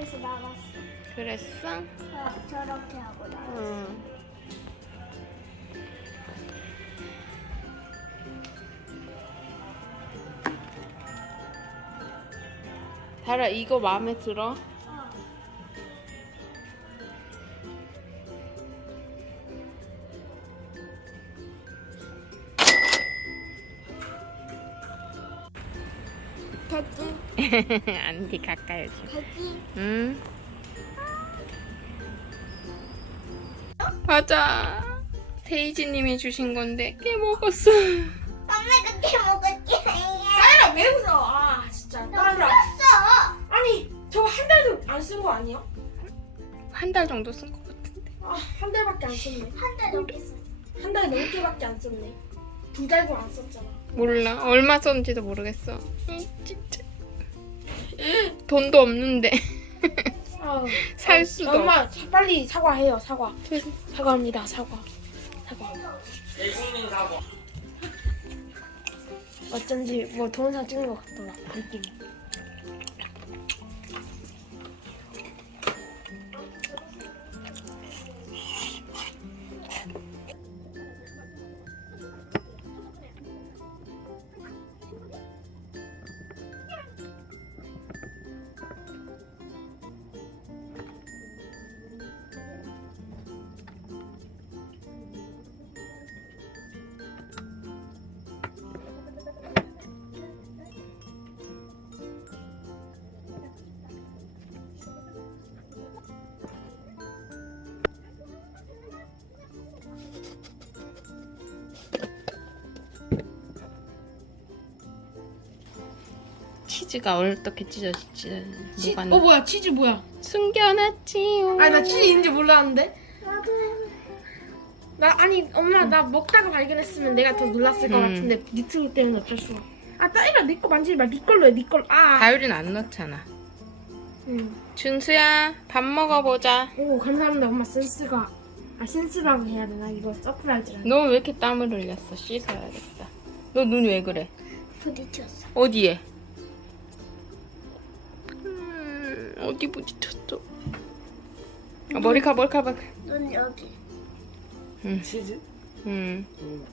여기서 나왔어. 그랬어? 어, 저렇게 하고 나왔어. 응. 달아 이거 마음에 들어? 어. 됐지? 안디 가까이 줘. 됐지? 응. 맞아. 데이지님이 주신 건데 깨 먹었어. 엄마가 깨먹을게. 따라 왜 웃어? 아 진짜 따라. 떴어. 아니 저 한 달도 안 쓴 거 아니야? 한 달 정도 쓴 것 같은데. 아한 달밖에 안 썼네. 한 달 넘게 썼어. 한 달 넘게밖에 안 썼네. 두 달도 안 썼잖아. 몰라. 얼마 썼는지도 모르겠어. 이, 진짜. 돈도 없는데 아, 살 수도. 엄마 사- 빨리 사과해요 사과. 사과합니다 사과. 사과. 대국민 사과. 어쩐지 뭐 동영상 찍는 것 같더라 느낌이. 치즈가 어떻게 찢어지지? 치, 어 나? 뭐야 치즈 뭐야? 숨겨놨지요. 아니 나 치즈 있는지 몰랐는데. 나도 나 아니 엄마 나 먹다가 발견했으면 내가 더 놀랐을 것 음. 같은데 유튜브 때문에 어쩔 수가. 아 따이라 내거 만지지 마. 네 걸로 해. 네 걸로. 아. 다율이는 안 넣잖아. 응. 준수야 밥 먹어보자. 오 감사합니다 엄마 센스가. 아 센스라고 해야 되나 이거 서프라이즈라. 너 왜 이렇게 땀을 흘렸어? 씻어야겠다. 너 눈 왜 그래? 부딪혔어. 어디에? 어디 부딪혔어? 아, 머리카락 머리카락. 눈 여기. 치즈? 음. 응.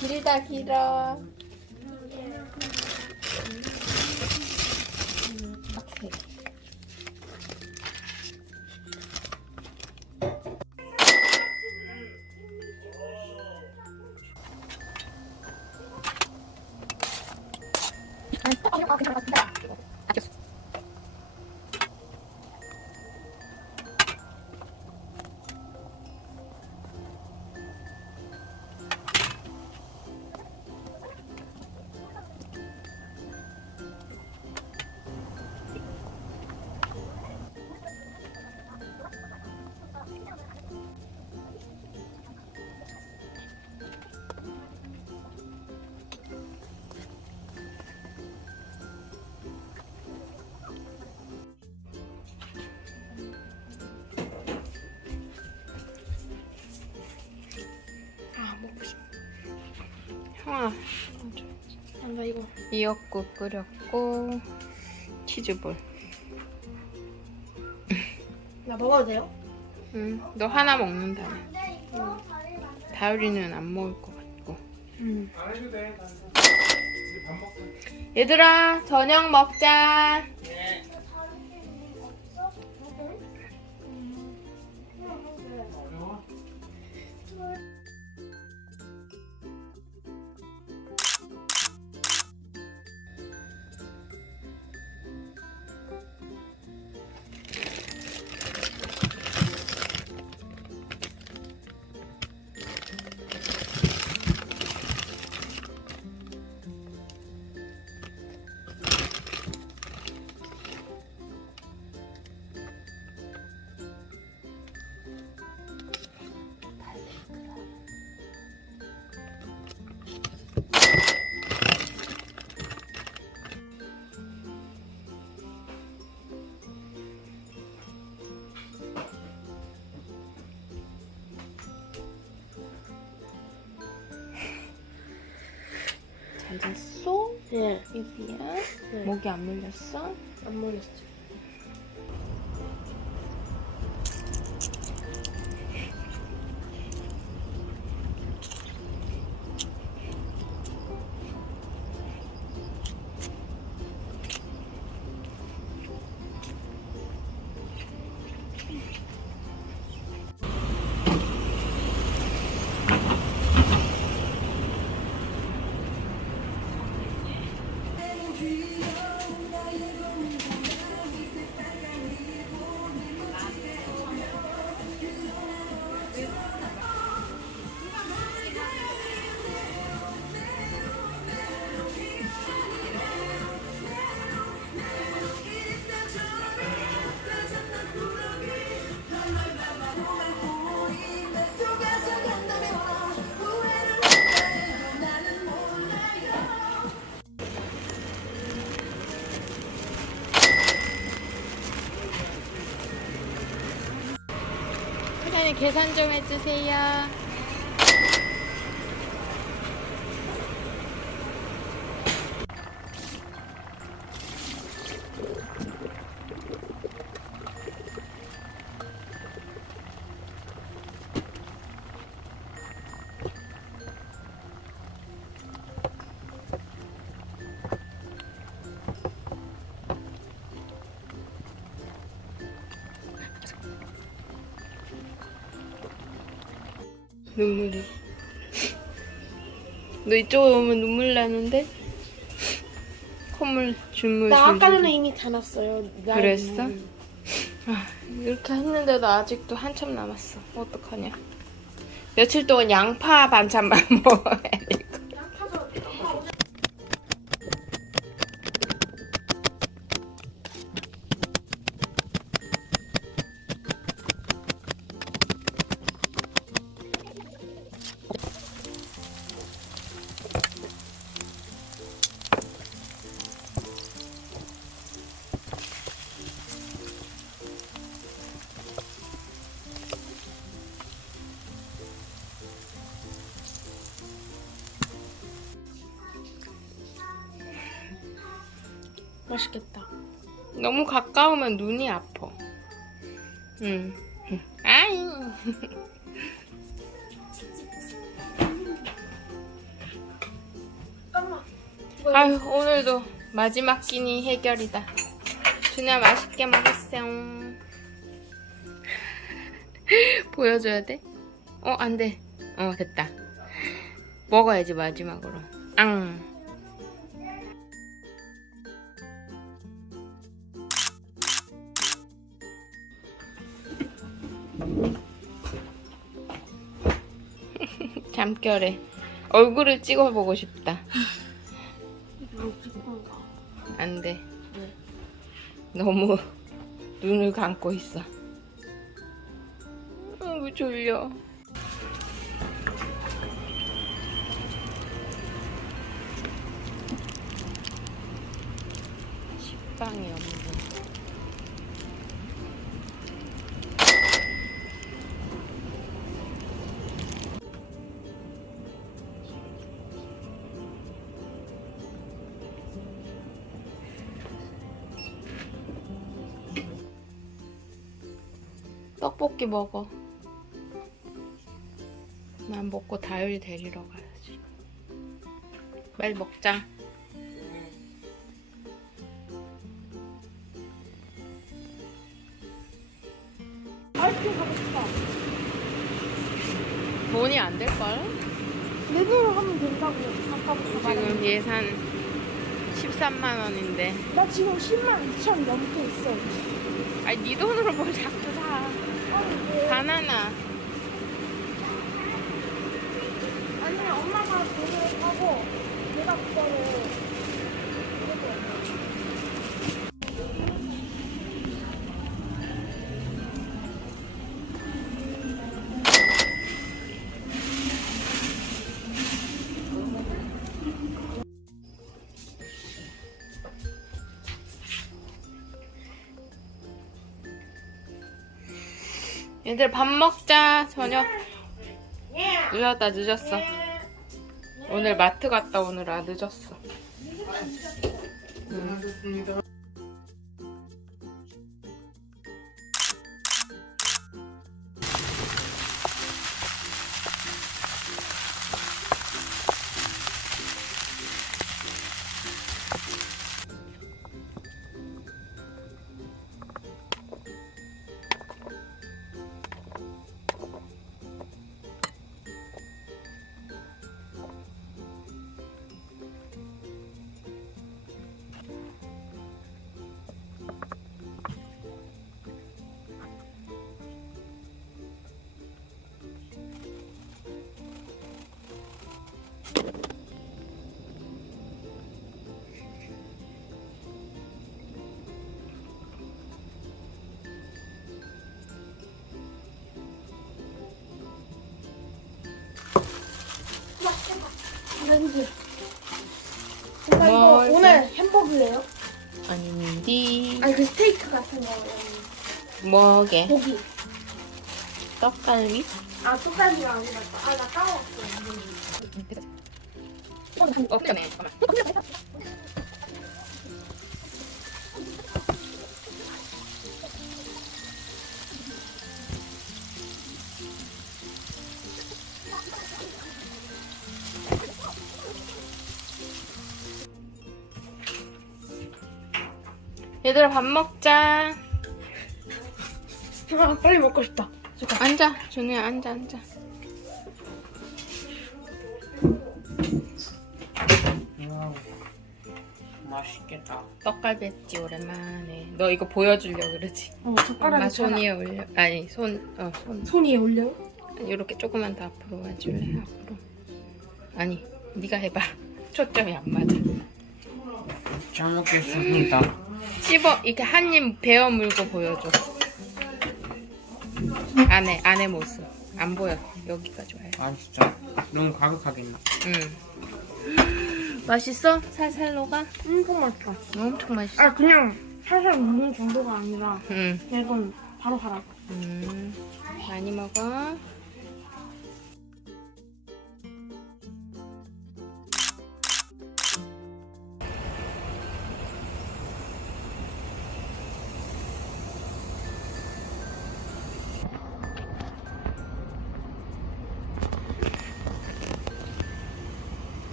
길다 길어. 아 아, 아, 나 이거. 미역국 끓였고 치즈볼. 나 먹어도 돼요? 응, 너 하나 먹는다며. 다율이는 안 먹을 것 같고. 응. 안 해도 돼. 먹자. 얘들아, 저녁 먹자. 네. 잘 잤어? 네. 유비야? 네. 목이 안 물렸어? 안 몰랐죠. 사장님 계산 좀 해주세요. 눈물이. 너 이쪽에 오면 눈물 나는데? 콧물, 줄물, 나 아까. 전에 이미 다 났어요. 나의 그랬어? 눈물. 아, 이렇게 했는데도 아직도 한참 남았어. 어떡하냐. 며칠 동안 양파 반찬만 먹어야 돼. 맛있겠다. 너무 가까우면 눈이 아파. 응. 아이. 잠깐만. 아유, 오늘도 마지막 끼니 해결이다. 준아 맛있게 먹었어요. 보여줘야 돼? 어, 안 돼. 어, 됐다. 먹어야지, 마지막으로. 앙. 잠결에 얼굴을 찍어보고 싶다. 안 돼. 너무 눈을 감고 있어. 아이고 졸려. 식빵이 없는. 떡볶이 먹어. 난 먹고 다율이 데리러 가야지. 빨리 먹자. 아이스크림 가고 싶다. 돈이 안 될걸? 내 돈으로 하면 된다고. 아까부터 지금. 예산 13만 원인데. 나 지금 10만 2천 넘게 있어. 아니 네 돈으로 뭘 자꾸 사. 아니, 왜? 바나나. 아니면 엄마가 돈을 하고 내가 그거를 얘들 밥 먹자. 저녁. 늦었다 늦었어. 오늘 마트 갔다 오느라 늦었어. 수 뭐게? 고기. 떡갈비? 아 똑같이가 아니라. 아 나 까먹었어. 어, 그러네. 잠깐만. 얘들아 밥 먹자. 아 빨리 먹고 싶다. 앉아, 준우야 앉아 앉아. 맛있겠다. 떡갈비 했지 오랜만에. 너 이거 보여주려 그러지? 어 엄마 젓가락이 손 손이 위에 올려. 아니 손, 어 손. 손 위에 올려요? 이렇게 조금만 더 앞으로 와줄래? 앞으로. 아니, 네가 해봐. 초점이 안 맞아. 잘 먹겠습니다. 씹어 이렇게 한 입 베어 물고 보여줘. 안에 안에 모습 안 보여. 여기가 좋아요. 아 진짜 너무 가격하겠나? 응. 맛있어? 살살 녹아? 엄청 맛있어. 엄청 맛있어. 아 그냥 살살 먹는 정도가 아니라 응. 이건 바로 하라. 음. 많이 먹어.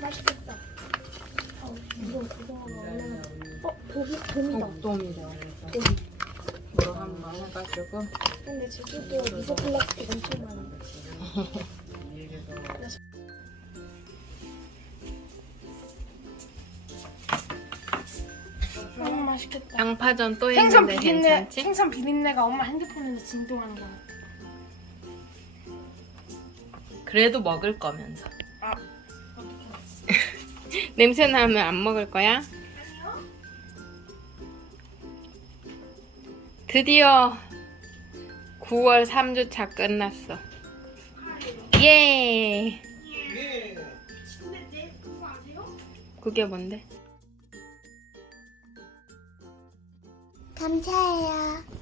맛있겠다. 어, 이거 그거 원래 어 고기 곰이다. 옥돔이래. 고기. 이거 한번 해가지고. 근데 제주도 미소 플라스틱 엄청 많아. 너무 맛있겠다. 양파전 또 생선 했는데 비린내, 괜찮지? 생선 비린내가 엄마 핸드폰에서 진동하는 거야. 그래도 먹을 거면서. 아, 냄새 나면 안 먹을 거야? 드디어 9월 3주차 끝났어. 예! 그게 뭔데? 감사해요.